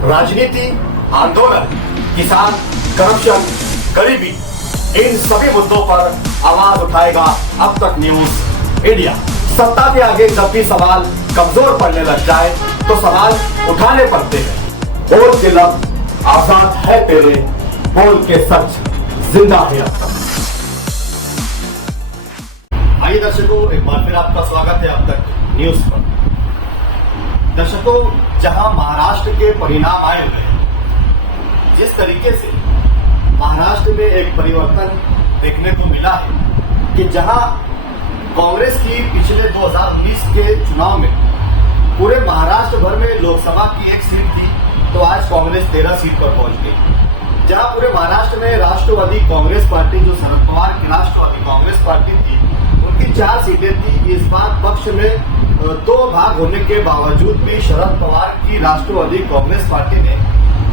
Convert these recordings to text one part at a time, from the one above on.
राजनीति, आंदोलन, किसान, करप्शन, गरीबी, इन सभी मुद्दों पर आवाज़ उठाएगा अब तक न्यूज़ इंडिया। सत्ता के आगे जब भी सवाल कमज़ोर पड़ने लग जाए तो सवाल उठाने पड़ते हैं। बोल के लब आज़ाद है तेरे, बोल के सच, ज़िंदा है अब तक। आइए दर्शकों, एक बार फिर आपका स्वागत है अब तक न्यूज़ पर। दर्शकों जहाँ महाराष्ट्र के परिणाम आए हुए जिस तरीके से महाराष्ट्र में एक परिवर्तन देखने को मिला है कि जहाँ कांग्रेस की पिछले 2019 के चुनाव में पूरे महाराष्ट्र भर में लोकसभा की एक सीट थी तो आज कांग्रेस तेरह सीट पर पहुँच गई। जहाँ पूरे महाराष्ट्र में राष्ट्रवादी कांग्रेस पार्टी, जो शरद पवार की राष्ट्रवादी कांग्रेस पार्टी थी, उनकी चार सीटें थी। इस बार पक्ष में दो भाग होने के बावजूद भी शरद पवार की राष्ट्रवादी कांग्रेस पार्टी ने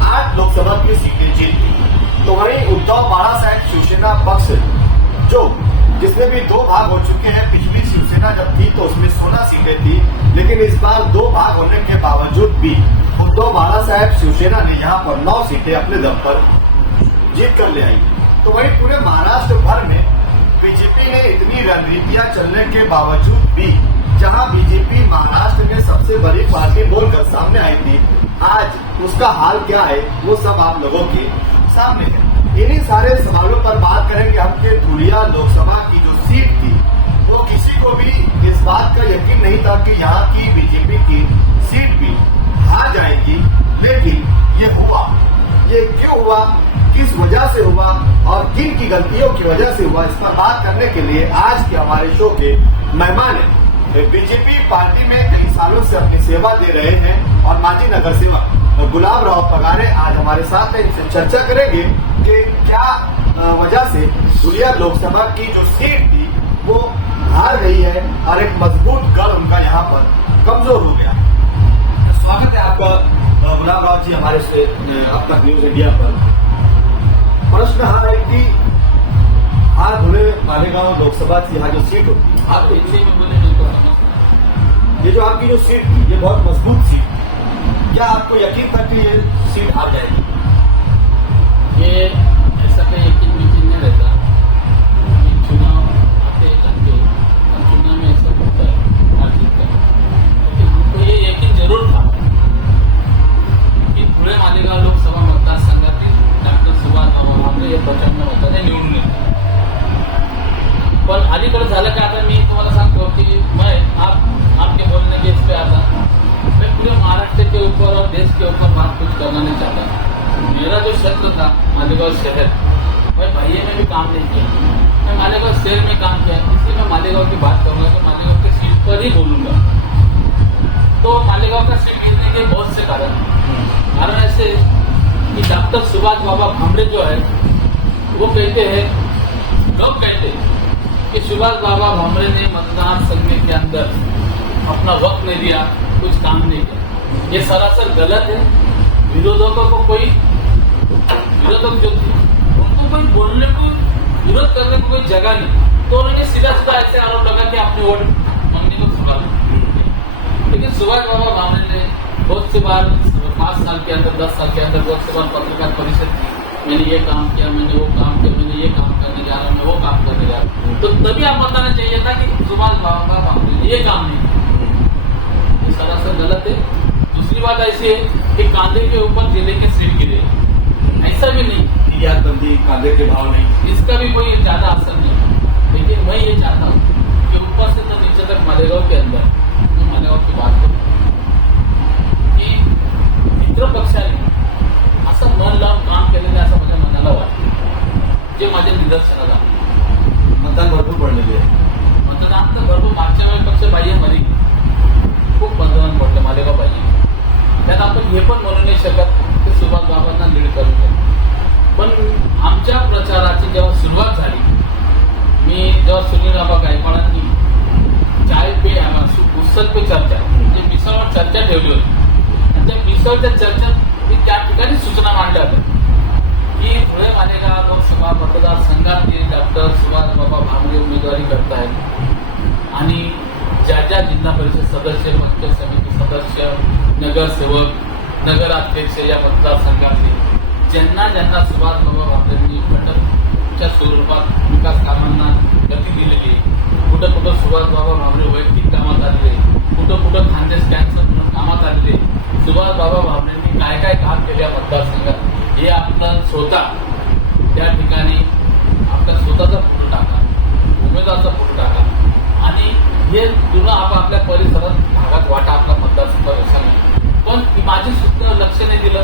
आठ लोकसभा की सीटें जीत ली। तो वही उद्धव बाला साहेब शिवसेना पक्ष, जो जिसमें भी दो भाग हो चुके हैं, पिछली शिवसेना जब थी तो उसमें सोलह सीटें थी, लेकिन इस बार दो भाग होने के बावजूद भी उद्धव बाला साहेब शिवसेना ने यहाँ पर नौ सीटें अपने दम पर जीत कर ले आई। तो वही पूरे महाराष्ट्र भर में बीजेपी ने इतनी रणनीतियाँ चलने के बावजूद भी जहाँ बीजेपी महाराष्ट्र में सबसे बड़ी पार्टी बोलकर सामने आई थी। आज उसका हाल क्या है, वो सब आप लोगों के सामने है। इन्हीं सारे सवालों पर बात करेंगे हम के धुलिया लोकसभा की जो सीट थी, वो किसी को भी इस बात का यकीन नहीं था कि यहाँ की बीजेपी की सीट भी हार जाएगी, लेकिन ये हुआ। ये क्यों हुआ? किस वजह से हुआ? और किन की गलतियों की वजह से हुआ? इस पर बात करने के लिए आज के हमारे शो के मेहमान है। बीजेपी पार्टी में कई सालों से अपनी सेवा दे रहे हैं और माजी नगर सेवक गुलाब राव पगारे आज हमारे साथ हैं, इनसे चर्चा करेंगे कि क्या वजह से दुलिया लोकसभा की जो सीट थी, वो हार गई है और एक मज़बूत गढ़ उनका यहाँ पर कमज़ोर हो गया। स्वागत है आपका गुलाब राव जी हमारे से अब तक न्यूज़ इंडिया पर। प्रश्न हा है कि हा धुळे मालेगांव लोकसभा की यहाँ जो सीट होती है ये जो आपकी जो सीट थी ये बहुत मजबूत सीट थी। क्या आपको यकीन था कि ये सीट आ जाएगी ये भामरे ने मतदान संघ के अंदर अपना वक्त नहीं दिया, कुछ काम नहीं किया। ये सरासर गलत है। विरोधकों को कोई, विरोधक जो थे, उनको कोई बोलने को, विरोध करने को कोई जगह नहीं। तो उन्होंने सीधा सीधा ऐसे आरोप लगा कि अपने वोट मांगने को सुबह लेकिन सुभाष बाबा भामरे ने बहुत सी बार, पाँच साल के अंदर, दस साल के अंदर, बहुत सी बार पत्रकार परिषद की मैंने ये काम किया मैंने वो काम किया मैंने ये काम करने जा रहा हूँ मैं वो काम करने जा रहा हूँ। तो तभी आप बताना चाहिए था कि सुभाष बाबा भामरे ने ये काम नहीं ये सरासर गलत है। दूसरी बात ऐसी है कि कांधे के ऊपर ज़िले के सिर गिरे। ऐसा भी नहीं। निर्यातबंदी कांधे के भाव नहीं। इसका भी कोई ज़्यादा असर नहीं। है। लेकिन मैं ये चाहता हूँ सदस्य पंचायत समिती सदस्य नगरसेवक नगराध्यक्ष या मतदारसंघातले ज्यांना ज्यांना सुभाष बाबा भामरेंनी घटकच्या स्वरूपात विकास कामांना गती दिलेली कुठं कुठं सुभाष बाबा भामरे वैयक्तिक कामात आलेले कुठं कुठं खानदेश कॅन्सर कामात आलेले सुभाष बाबा भामरेंनी काय काय काम केले या मतदारसंघात हे आपलं स्वतः. त्या ठिकाणी आपला स्वतःचा फोटो टाका. उमेदवाराचा फोटो टाका. आणि हे जुनं आपापल्या परिसरात भागात वाटा आपला मतदारसंघ नाही. पण माझे सुद्धा लक्ष नाही दिलं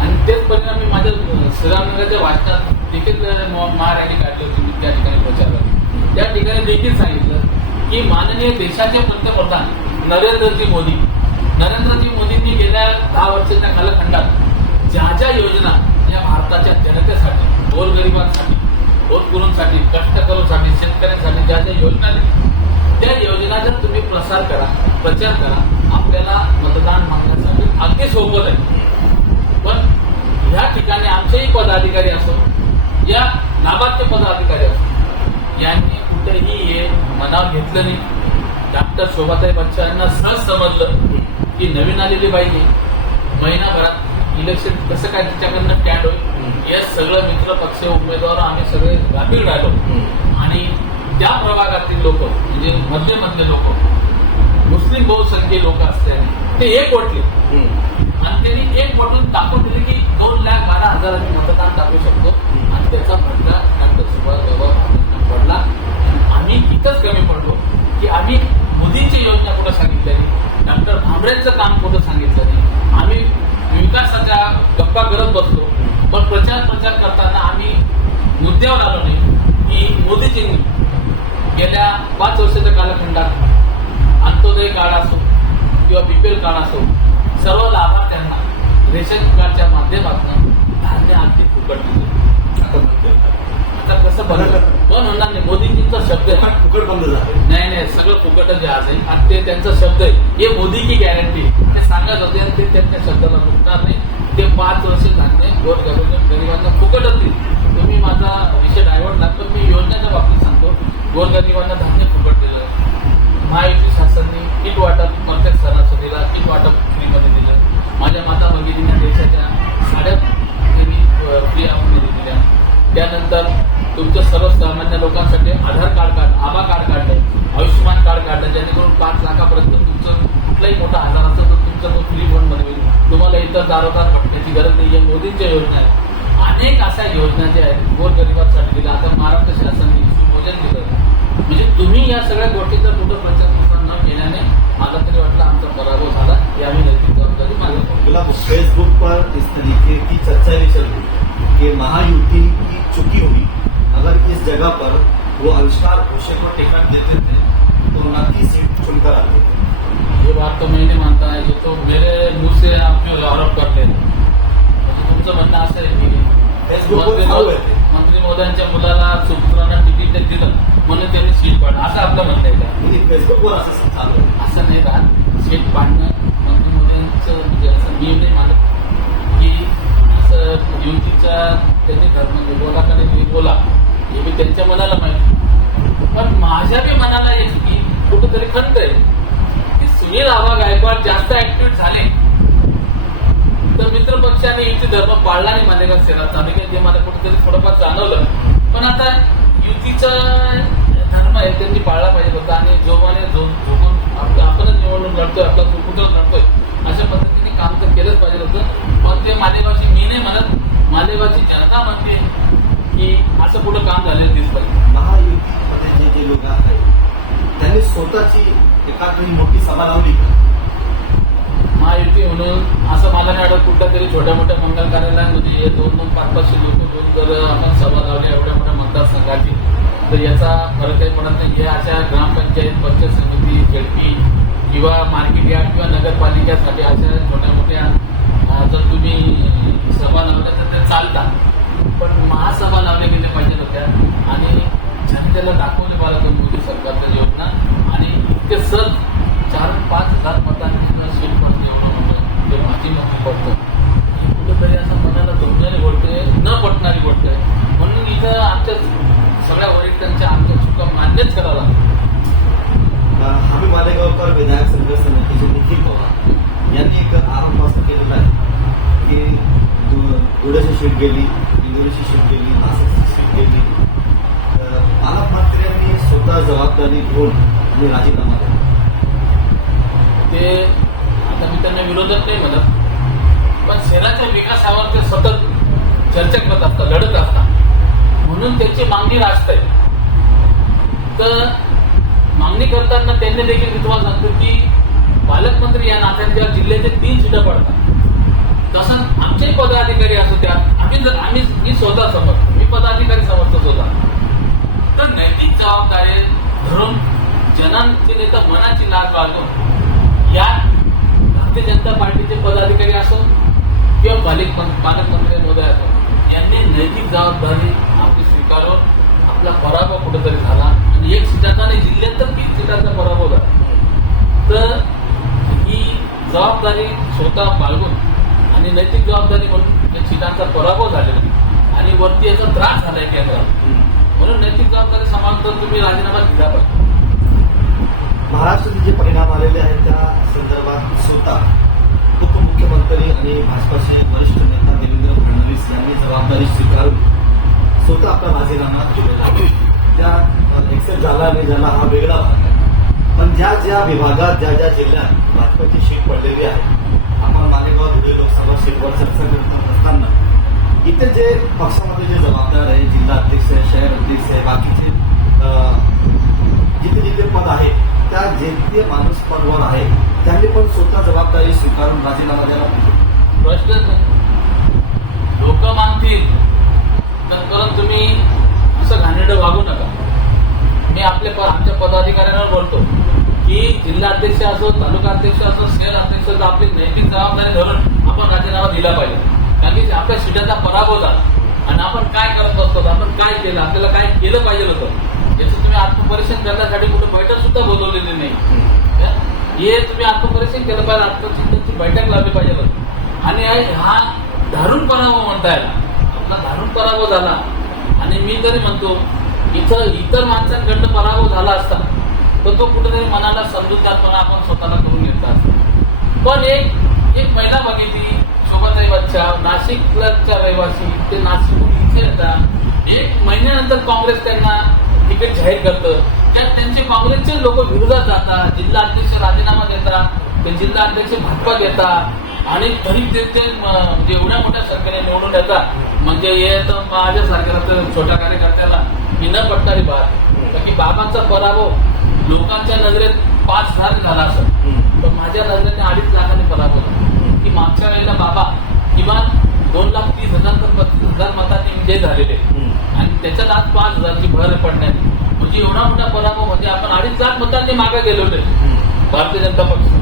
आणि तेच परिणाम मी माझ्या श्रीरामनगरच्या वाचनात देखील महाराणी काढली होती मी त्या ठिकाणी प्रचार त्या ठिकाणी देखील सांगितलं की माननीय देशाचे पंतप्रधान नरेंद्रजी मोदी नरेंद्रजी मोदींनी गेल्या दहा वर्षाच्या कालखंडात ज्या ज्या योजना या भारताच्या जनतेसाठी गोरगरिबांसाठी होतकरूंसाठी कष्टकरूंसाठी शेतकऱ्यांसाठी ज्या ज्या योजना दिल्या, त्या योजना जर तुम्ही प्रसार करा प्रचार करा आपल्याला मतदान मागण्यासाठी अगदी सोपं आहे. पण या ठिकाणी आमचेही पदाधिकारी असो या नाबादचे पदाधिकारी असो यांनी कुठेही हे मनावर घेतलं नाही. डॉक्टर शोभाताई बच्चा यांना सहज समजलं की नवीन आलेली बाई महिनाभरात इलेक्शन कसं काय तिच्याकडनं स्टँड होईल? हे सगळं मित्र पक्ष उमेदवार आम्ही सगळे गाफील राहिलो. त्या प्रभागातील लोक म्हणजे मधले मधले लोक मुस्लिम बहुसंख्य लोक असल्याने ते एक वटले. आणि त्यांनी एक वटून दाखवून दिले की दोन लाख बारा हजार आम्ही मतदान टाकू शकतो. आणि त्याचा फटका डॉक्टर सुभाषबाबा पडला. आम्ही इथंच कमी पडलो की आम्ही मोदींची योजना कुठं सांगितली नाही डॉक्टर भामरेंचं काम कुठं सांगितलं नाही. आम्ही विकासाच्या गप्पा करत बसलो. पण प्रचार प्रचार करताना आम्ही मुद्द्यावर आलो नाही की मोदीजींनी गेल्या पाच वर्षाच्या कालखंडात अंत्योदय कार्ड असो किंवा बीपीएल कार्ड असो सर्व लाभार्थ्यांना रेशन कार्डच्या माध्यमातून धान्य अगदी फुकट आता कसं बनलं पण होणार नाही? मोदीजींचा शब्द आहे. फुकट बंद झाले. नाही नाही सगळं फुकटच आहे आज. आहे आणि ते त्यांचा शब्द आहे. हे मोदी की गॅरंटी ते सांगत होते आणि ते त्यांच्या शब्दाला रुकणार नाही. ते पाच वर्ष धान्य गोर गरिबांना फुकटच देईल तुम्ही माझा विषय डायव्हर्ट लागतो मी योजनेच्या बाबतीत सांगतो. गोरगरिबांना धान्य फुकट दिलं. महायुती शासनाने किट वाटप प्रत्येक सणासुदीला किट वाटप फ्रीमध्ये दिलं. माझ्या माता भगिनींना देशाच्या साड्या त्यांनी फ्री आपण दिल्या त्यानंतर तुमच्या सर्वसामान्य लोकांसाठी आधार कार्ड काढ आभा कार्ड काढलं आयुष्यमान कार्ड काढलं जेणेकरून पाच लाखापर्यंत तुमचं कुठलाही मोठा आजार असेल तर तुमचं तो फ्री फंड बनवेल तुम्हाला इतर दारोदार पटण्याची गरज नाही आहे मोदींच्या योजना आहेत. अनेक अशा योजना ज्या आहेत गोरगरिबांसाठी दिल्या. आता महाराष्ट्र शासनाने सुभोजन दिलं. म्हणजे तुम्ही या सगळ्या गोष्टीचा कुठं प्रसार न केल्याने मला तरी वाटलं आमचा पराभव झाला आम्ही नैतिक जबाबदारी फेसबुक पर इस तरीके की चर्चा भी चल रही कि महायुति की चुकी हुई अगर इस जगह पर वो अविष्कार घोषे को टिकट देते थे तो उनतीस सीट चुनकर आते थे। ये बात तो मैं नहीं मानता है ये तो मेरे मुँह से आप आरोप कर ले तुमचं म्हणणं असं आहे की फेसबुकवर मंत्री महोदयांच्या मुलाला सुपुत्रांना तिकीट दिलं म्हणून त्यांनी सीट पाडलं. असं आपलं म्हणणं आहे का? फेसबुकवर असं चालू असं नाही राहत. सीट पाडणं मंत्री महोदयांचं म्हणजे असं मी नाही मानत. की असं युतीच्या त्यांनी धर्म म्हणजे बोला का नाही बोला. हे मी त्यांच्या मनाला माहिती पण माझ्या बी मनाला येते की कुठेतरी खंत आहे. की सुनील आबा गायकवाड जास्त ऍक्टिव्ह झाले. तर मित्र पक्षाने युती धर्म पाळला नाही मालेगाव शहरात आम्ही काही ते मला कुठेतरी थोडंफार जाणवलं. पण आता युतीचा धर्म आहे त्यांनी पाळला पाहिजे होता आणि जोमाने जो झोपून आपलं आपणच निवडणूक लढतोय आपला सुपुत्र लढतोय अशा पद्धतीने काम तर केलंच पाहिजे होतं. पण ते मालेगावची मी नाही म्हणत मालेगावची जनता म्हणते की असं कुठं काम झालेलं दिसत महायुतीमध्ये जे जे लोक आहेत त्यांनी स्वतःची एखादी मोठी सभा लावली महायुती म्हणून असं मला नाही वाटत कुठल्या तरी छोट्या मोठ्या मंगल कार्यालयांमध्ये हे दोन दोन पाच पाचशे लोक दोन जर आपण सभा लावली एवढ्या मोठ्या मतदारसंघाची तर याचा फरक काही पडत नाही. हे अशा ग्रामपंचायत पंचायत समिती झेडपी किंवा मार्केट यार्ड किंवा नगरपालिकेसाठी अशा छोट्या मोठ्या जर तुम्ही सभा लावल्या तर ते चालतात. पण महासभा लावल्या गेल्या पाहिजे होत्या आणि जनतेला दाखवले मला तो मोदी सरकारच्या योजना आणि इतके सर चार पाच हजार मतांनी सुद्धा सीट पडते एवढं मोठं जिल्ह्याचे तीन सीटं पडतात. तसंच आमचे पदाधिकारी असू द्या आम्ही जर आम्ही मी स्वतः समजतो. मी पदाधिकारी समजतो स्वतः. तर नैतिक जबाबदारी धरून जनांचे नेता मनाची लाज बाळगून या भारतीय जनता पार्टीचे पदाधिकारी असो किंवा पालिक पालकमंत्री महोदय असो यांनी नैतिक जबाबदारी आपली स्वीकारून आपला पराभव कुठेतरी झाला. आणि एक सीटाचा नाही जिल्ह्यात तर तीन सीटाचा पराभव झाला. तर जबाबदारी स्वतः बाळगून आणि नैतिक जबाबदारी म्हणून या पराभव झालेला आहे. आणि वरती याचा त्रास झालाय केंद्रात म्हणून नैतिक जबाबदारी सांभाळून तुम्ही राजीनामा दिला पाहिजे. महाराष्ट्राचे जे परिणाम आलेले आहेत त्या संदर्भात स्वतः उपमुख्यमंत्री आणि भाजपाचे वरिष्ठ नेता देवेंद्र फडणवीस यांनी जबाबदारी स्वीकारून स्वतः आपला राजीनामा दिलेला आहे. त्या एक्सेप्ट झाला आणि झाला हा वेगळा भाग पण ज्या ज्या विभागात ज्या ज्या जिल्ह्यात भाजपची शीट पडलेली आहे आपण मालेगाव धुळे लोकसभा सीटवर चर्चा करत असताना इथे जे पक्षामध्ये जे जबाबदार आहे जिल्हा अध्यक्ष आहे शहर अध्यक्ष आहे बाकीचे जिथे जिथे पद आहे त्या जे ते माणूस पदवर आहे त्यांनी पण स्वतः जबाबदारी स्वीकारून राजीनामा द्यायला पाहिजे. प्रश्नच नाही लोक मानतील तर परत तुम्ही असं घाणेरडं वागू नका. मी आपल्या आमच्या पदाधिकाऱ्यांवर बोलतो. की जिल्हा अध्यक्ष असो तालुका अध्यक्ष असो शहर अध्यक्ष असो आपली नैतिक जबाबदारी धरून आपण राजीनामा दिला पाहिजे. कारण की आपल्या सीटाचा पराभव झाला आणि आपण काय करत असतो आपण काय केलं आपल्याला काय केलं पाहिजे होतं याचं तुम्ही आत्मपरीक्षण करण्यासाठी कुठे बैठक सुद्धा बोलवलेली नाही. हे? तुम्ही आत्मपरीक्षण केलं पाहिजे आत्मचिंतनची बैठक लावली पाहिजे आणि हा धारून पराभव म्हणता येईल. आपला धारून पराभव झाला. आणि मी तरी म्हणतो इथं इतर माणसांकडनं पराभव झाला असता तर तो कुठेतरी मनाला समजूतदारपणा आपण स्वतःला करून घेतला पण एक एक महिला बघितली शोभाताई बच्चा नाशिकच्या रहिवासी ते नाशिकहून इथे येतात एक महिन्यानंतर काँग्रेस त्यांना तिकीट जाहीर करतं. त्यात त्यांचे काँग्रेसचे लोक विरोधात जातात जिल्हा अध्यक्ष राजीनामा देतात ते जिल्हा अध्यक्ष भाजपा घेतात आणि तरी ते म्हणजे एवढ्या मोठ्या संख्येने निवडून येतात म्हणजे हे तर माझ्यासारख्या छोट्या कार्यकर्त्याला मी न पटणारी बात की बाबांचा पराभव लोकांच्या नजरेत पाच हजार झाला असं. पण माझ्या नजरेने अडीच लाखांनी पराभव की मागच्या वेळेला बाबा किमान दोन लाख तीस हजार तर पस्तीस हजार मतांनी विजय झालेले. आणि त्याच्यात आज पाच हजारची भर पडण्यात. म्हणजे एवढा मोठा पराभव म्हणजे आपण अडीच लाख मतांनी मागे गेलेलो भारतीय जनता पक्ष.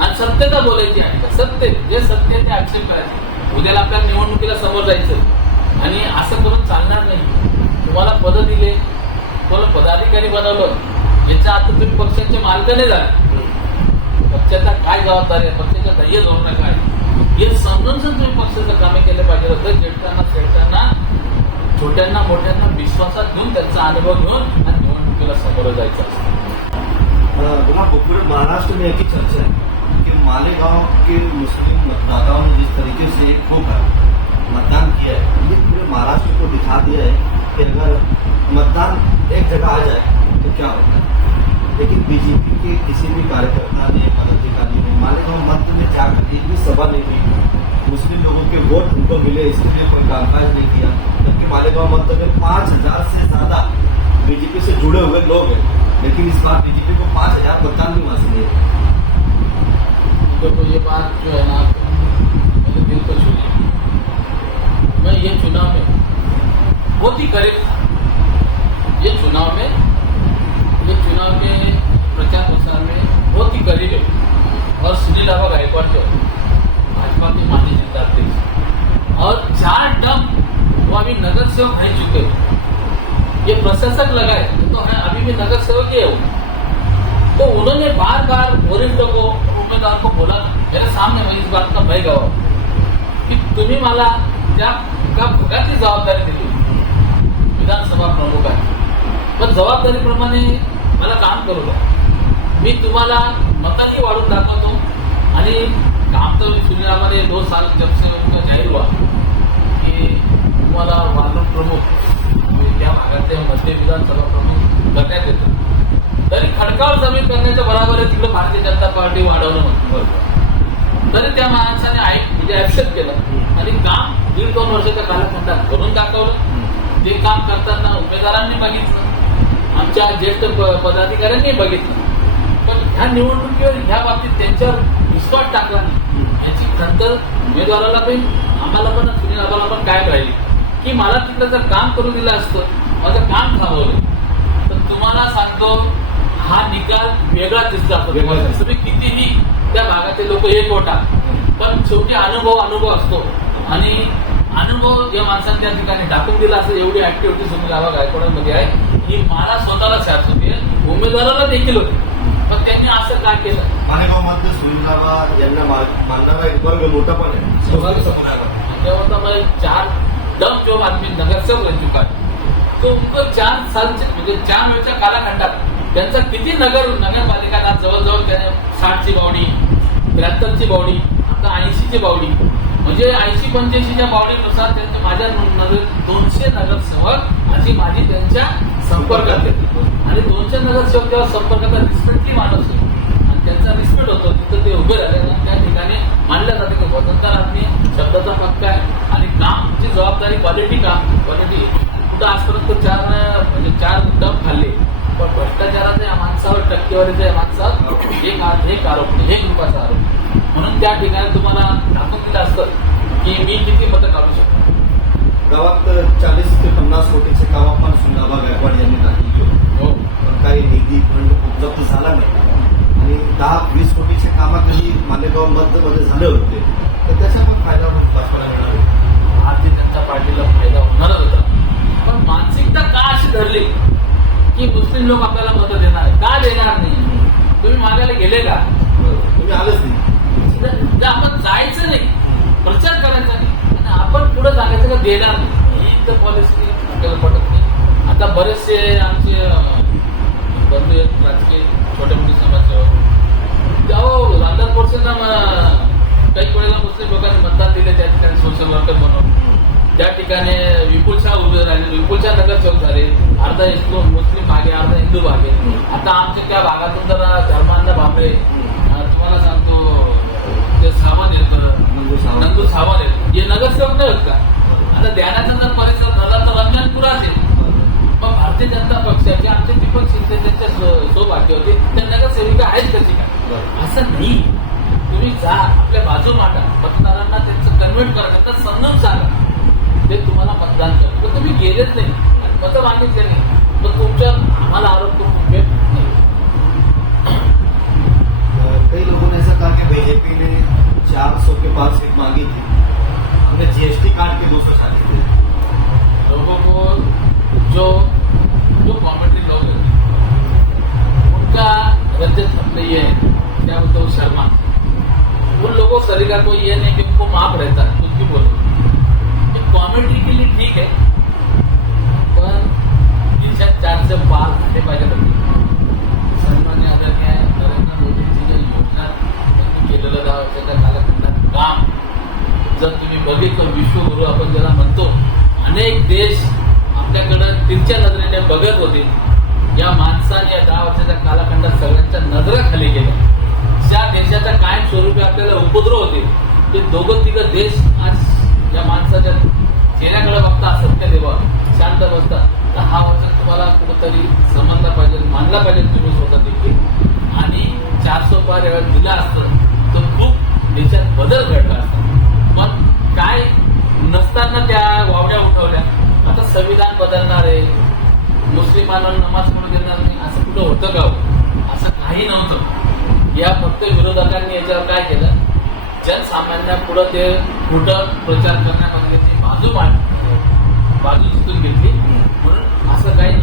आणि सत्यता बोलायची आहे. का? सत्य जे सत्य ते ऍक्सेप्ट करायचे. उद्याला आपल्याला निवडणुकीला समोर जायचं आणि असं करून चालणार नाही. तुम्हाला पद दिले तुम्हाला पदाधिकारी बनवलं. याचा अर्थ तुम्ही पक्षाचे मालक जा. पक्षाचा काय जबाबदारी आहे? पक्षाच्या ध्येय धोरण काय हे समजून जर तुम्ही पक्षाचं कामे केले पाहिजे होतं. जेठताना खेळताना छोट्यांना मोठ्यांना विश्वासात घेऊन त्यांचा अनुभव घेऊन आणि निवडणुकीला समोर जायचं असतं. अ, पूरे महाराष्ट्र में एक ही चर्चा है कि मालेगांव के मुस्लिम मतदाताओं ने जिस तरीके से खूब मतदान किया है ये पूरे महाराष्ट्र को दिखा दिया है कि अगर मतदान एक जगह आ जाए तो क्या होता है? लेकिन बीजेपी के किसी भी कार्यकर्ता ने, पदाधिकारी ने मालेगांव मध्य में जाकर एक भी सभा नहीं की। मुस्लिम लोगों के वोट उनको मिले इसके लिए कोई कामकाज नहीं किया। जबकि मालेगांव मध्य में पाँच हज़ार से ज़्यादा बीजेपी से जुड़े हुए लोग हैं। लेकिन इस बार बीजेपी को पाँच हज़ार मतदान भी वहाँ से मिले। देखो ये बात जो है ना मेरे दिल को छू मैं ये चुनाव में बहुत ही करीब था ये चुनाव में ये चुनाव के प्रचार प्रसार में बहुत ही करीब है। और सुनील बाबा गायकवाड़ जो भाजपा के माननीय जनता अध्यक्ष। और चार टर्म वो अभी नगर सेवक रह चुके हैं। ये प्रशासक लगाए तो है अभी भी नगर सेवक ही है। तो उन्होंने बार बार वरिष्ठों को, उम्मीदवार को बोला, मेरे सामने मैं इस बात का गवाह की तुम्ही मला त्या त्या भागाची जबाबदारी दिली, विधानसभा प्रमुखाची पण जबाबदारीप्रमाणे मला काम करू द्या. मी तुम्हाला मतही वाढून दाखवतो. आणि काम तर सुनीलामध्ये दोन साल जब से जाहीर व्हा. की तुम्हाला वाहतूक प्रमुख त्या भागाचे मध्य विधानसभा प्रमुख करण्यात येतो. तरी खडकावर जमीन करण्याच्या बरोबर तिकडे भारतीय जनता पार्टी वाढवलं म्हणतो तरी त्या माणसाने ऐक म्हणजे ऍक्सेप्ट केलं. आणि काम दीड दोन वर्षाच्या कालखंडात करून दाखवलं. ते काम करताना उमेदवारांनी मागितलं आमच्या ज्येष्ठ पदाधिकाऱ्यांनी बघितलं. पण ह्या निवडणुकीवर ह्या बाबतीत त्यांच्यावर विश्वास टाकला नाही. याची खंत उमेदवाराला पण आम्हाला पण सुनील आबाला पण काय राहिली. की मला तिथं जर काम करू दिलं असतं माझं काम थांबवलं. तर तुम्हाला सांगतो हा निकाल वेगळा दिसला. तुम्ही कितीही त्या भागाचे लोक एक होता. पण शेवटी अनुभव अनुभव असतो. आणि अनुभव या माणसाने त्या ठिकाणी टाकून दिला असं एवढी ऍक्टिव्हिटी सुनील आबा गायकवाडांमध्ये आहे. ही मला स्वतःला साथ होती. उमेदवाराला देखील होती. पण त्यांनी असं काय केलं? मालेगावमध्ये सुनील बाबा यांना मानणारा एक वर्ग मोठा पण आहे. वर्ग. समुदायावर तेव्हा तो मैं चार दम जो आदमी नगरसेवक रह चुका तो उनको चार साल म्हणजे चार वेळच्या कालखंडात त्यांचा किती नगर नगरपालिकांना जवळजवळ त्याने साठची बावडी त्र्याहत्तरची बावडी आता ऐंशीची बावडी म्हणजे ऐंशी पंच्याऐंशीच्या पावडीनुसार त्यांचे माझ्या नगर दोनशे नगरसेवक अशी माझी त्यांच्या संपर्कात येते. आणि दोनशे नगरसेवक जेव्हा संपर्कात ती माणूस आणि त्यांचा रिस्पेक्ट होतो तिथं ते उभे राहिले. ना त्या ठिकाणी मानल्या जाते की वसंतरातनी शब्दाचा हक्क आहे. आणि कामची जबाबदारी क्वालिटी काम क्वालिटी कुठं आजपर्यंत चार म्हणजे चार डब खाल्ले. पण भ्रष्टाचाराच्या या माणसावर टक्केवारीच्या या माणसावर. एक आ- एक आरोप नाही, एक रुपयाचा आरोप. म्हणून त्या ठिकाणी तुम्हाला दाखवून दिलं असतं की मी किती मतं काढू शकतो. गावात चाळीस ते पन्नास कोटीचे काम आपण सुनील गायकवाड यांनी दाखल हो. पण काही निधी फंड उपलब्ध झाला नाही. आणि दहा वीस कोटीचे कामं कधी मालेगावमध्ये झाले होते. तर त्याचा पण फायदा भाजपाला मिळणार आहे. भारतीय जनता पार्टीला फायदा होणारच होता. पण मानसिकता का अशी धरली की मुस्लिम लोक आपल्याला मतं देणार? का देणार नाही? तुम्ही मागायला गेले का? तुम्ही आलंच नाही. म्हणजे आपण जायचं नाही प्रचार करायचा नाही. आणि आपण पुढे जाण्याचं का देणार नाही. ही तर पॉलिसी आपल्याला पटत नाही. आता बरेचसे आमचे अं, बंधू राजकीय छोटे मोठे समाजसेवक अहो रामदास पोरसेंना काही वेळेला मुस्लिम लोकांनी मतदान दिले त्या ठिकाणी सोशल वर्कर म्हणून. त्या ठिकाणी विपुल शाह उभे राहिले विपुल शाह नगर चौक झाले अर्धा हिंदू मुस्लिम भागे अर्धा हिंदू भागे. आता आमच्या त्या भागातून जरा धर्मांना भाबरे ते सावंत येतं. नंदू सावंत. सावंत येत. हे नगरसेवक नाही होत का? आता ध्यानाचा जर परिसर झाला तर रंजनपुरा असेल पण भारतीय जनता पक्षाचे आमचे दीपक शिंदे त्यांच्या सो- सौभाग्य होते. त्या नगरसेविका आहेत कशी का? असं नाही. तुम्ही जा आपल्या बाजू मांडा. मतदारांना त्यांचं कन्व्हर्ट करा त्यांना समजून सांगा. ते तुम्हाला मतदान करा पण तुम्ही गेलेच नाही. मतं मागितले नाही. मग तुमच्या आम्हाला आरोप পাঁচ आपल्याला उपद्रव होते. ते दोघं तिघं देश आज या माणसाच्या चेहऱ्याकडे बघता सत्य देवा शांत बसतात तर हा वचन तुम्हाला कुठंतरी समजला पाहिजे मानला पाहिजे तुम्ही स्वतः देखील आणि चार पार वेळा दिला असतं तर खूप देशात बदल घडला असता. पण काय नसताना त्या वावड्या उठवल्या. आता संविधान बदलणार आहे. मुस्लिमांना नमाज पडू देणार नाही असं कुठं होतं का हो? असं काही नव्हतं. या फक्त विरोधकांनी याच्यावर काय केलं? जनसामान्यांपुढं ते कुठं प्रचार करण्यामध्ये ती बाजू मांडली. बाजू घेतली. म्हणून असं काही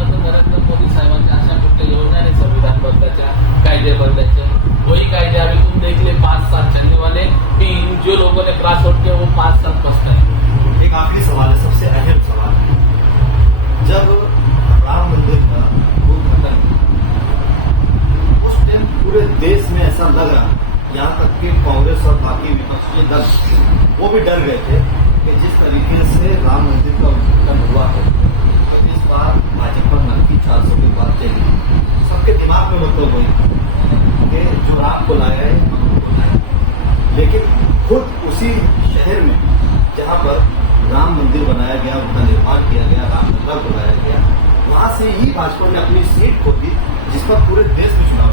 ही भाजपा ने अपनी सीट खो दी, जिस पर पूरे देश में चुनाव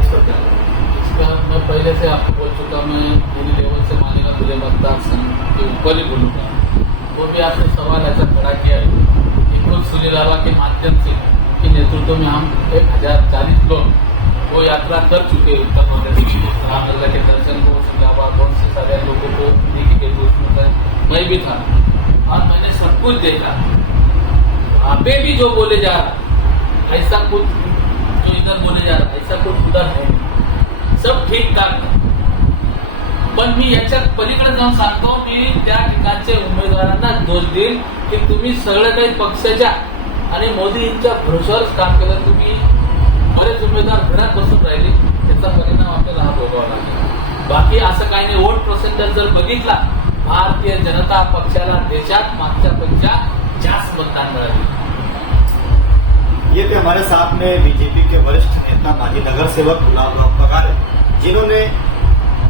इस मैं पहले से आपको बोल चुका मैं पूरी लेवल से मानेगा मुझे मतदार संघ के ऊपर ही बोलूँगा। वो भी आपने सवाल ऐसा खड़ा किया है कि खुद सुनीलावा के माध्यम से उनके नेतृत्व में हम एक हज़ार चालीस लोग वो यात्रा कर चुके हैं उत्तर प्रदेश में रामलला के दर्शन को सुनीलावा बहुत से सारे लोगों को मैं- भी था। और मैंने सब कुछ देखा। वहाँ पे भी जो बोले जा रहा ऐसा कुछ जो इधर बोले जा रहा ऐसा कुछ उधर है। सब ठीक ठाक आहे. पण मी याच्या पलीकडे जाऊन सांगतो मी त्या ठिकाणच्या उमेदवारांना दोष देईल की तुम्ही सगळं काही पक्षाच्या आणि मोदींच्या भरोश्यावरच काम केलं. तुम्ही बरेच उमेदवार घरात बसून राहिले त्याचा परिणाम आपल्याला हा भोगावा लागेल. बाकी असं काही नाही वोट पर्सेंटेज जर बघितला भारतीय जनता पक्षाला देशात मागच्या मागच्यापेक्षा जास्त मतदान हमारे साथ में बीजेपी के वरिष्ठ नेता माजी नगर सेवक गुलाब राव पगार जिन्होंने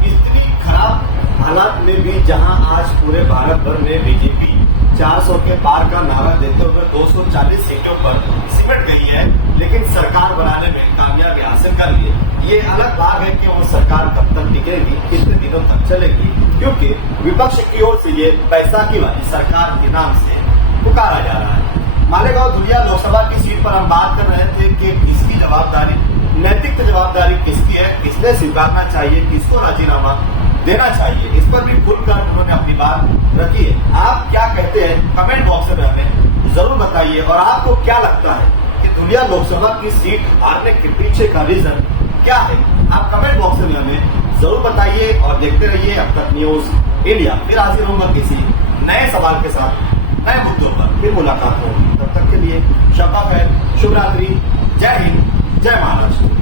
इतनी खराब हालात में भी जहाँ आज पूरे भारत भर में बीजेपी 400 के पार का नारा देते हुए 240 सीटों पर सिमट गई है, लेकिन सरकार बनाने में कामयाबी हासिल कर ली ये अलग बात है कि वो सरकार कब तक टिकेगी, कितने दिनों तक चलेगी, क्योंकि विपक्ष की ओर से ये पैसा की वाली सरकार के नाम से पुकारा जा रहा है। मालेगांव धुलिया लोकसभा की सीट पर हम बात कर रहे थे कि किसकी जवाबदारी, नैतिक जवाबदारी किसकी है, किसने स्वीकारना चाहिए, किसको राजीनामा देना चाहिए, इस पर भी खुलकर उन्होंने अपनी बात रखी है। आप क्या कहते हैं, कमेंट बॉक्स में हमें ज़रूर बताइए, और आपको क्या लगता है कि धुलिया लोकसभा की सीट हारने के पीछे का रीजन क्या है? आप कमेंट बॉक्स में हमें ज़रूर बताइए और देखते रहिए अब तक न्यूज़ इंडिया फिर हाजिर होगा किसी नए सवाल के साथ। नए मुद्दों पर फिर मुलाकात होगी। तब तक के लिए शपा खैर शुभ रात्रि। जय हिंद। जय महाराष्ट्र।